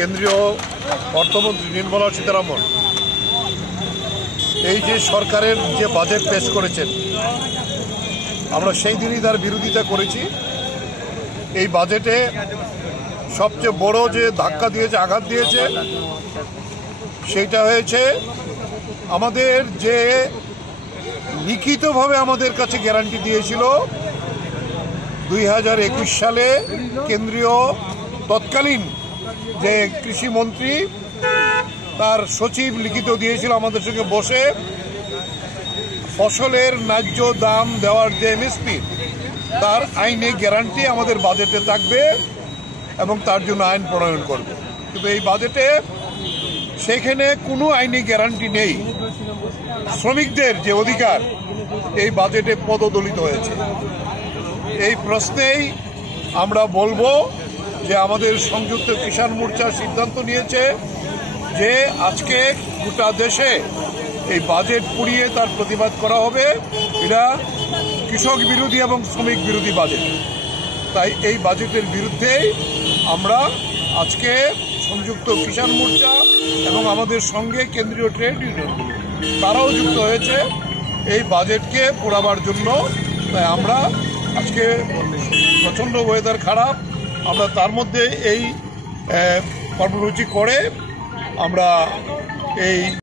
কেন্দ্রীয় অর্থমন্ত্রী নির্মলা সীতারামন এই যে সরকারের যে বাজেট পেশ করেছেন, আমরা সেই দিনই তার বিরোধিতা করেছি। এই বাজেটে সবচেয়ে বড় যে ধাক্কা দিয়েছে, আঘাত দিয়েছে, সেইটা হয়েছে আমাদের যে লিখিতভাবে আমাদের কাছে গ্যারান্টি দিয়েছিল 2021 সালে কেন্দ্রীয় তৎকালীন যে কৃষিমন্ত্রী, তার সচিব লিখিত দিয়েছিল আমাদের সঙ্গে বসে, ফসলের ন্যায্য দাম দেওয়ার যে এমএসপি, তার আইনে গ্যারান্টি আমাদের বাজেটে থাকবে এবং তার জন্য আইন প্রণয়ন করবে। কিন্তু এই বাজেটে সেখানে কোনো আইনি গ্যারান্টি নেই। শ্রমিকদের যে অধিকার এই বাজেটে পদদলিত হয়েছে। এই প্রশ্নেই আমরা বলবো যে আমাদের সংযুক্ত কিষাণ মোর্চা সিদ্ধান্ত নিয়েছে যে আজকে গোটা দেশে এই বাজেট পুড়িয়ে তার প্রতিবাদ করা হবে। এটা কৃষক বিরোধী এবং শ্রমিক বিরোধী বাজেট। তাই এই বাজেটের বিরুদ্ধেই আমরা আজকে সংযুক্ত কিষাণ মোর্চা এবং আমাদের সঙ্গে কেন্দ্রীয় ট্রেড ইউনিয়ন তারাও যুক্ত হয়েছে এই বাজেটকে পোড়াবার জন্য। তাই আমরা আজকে প্রচণ্ড ওয়েদার খারাপ, আমরা তার মধ্যে এই কর্মসূচি করে আমরা এই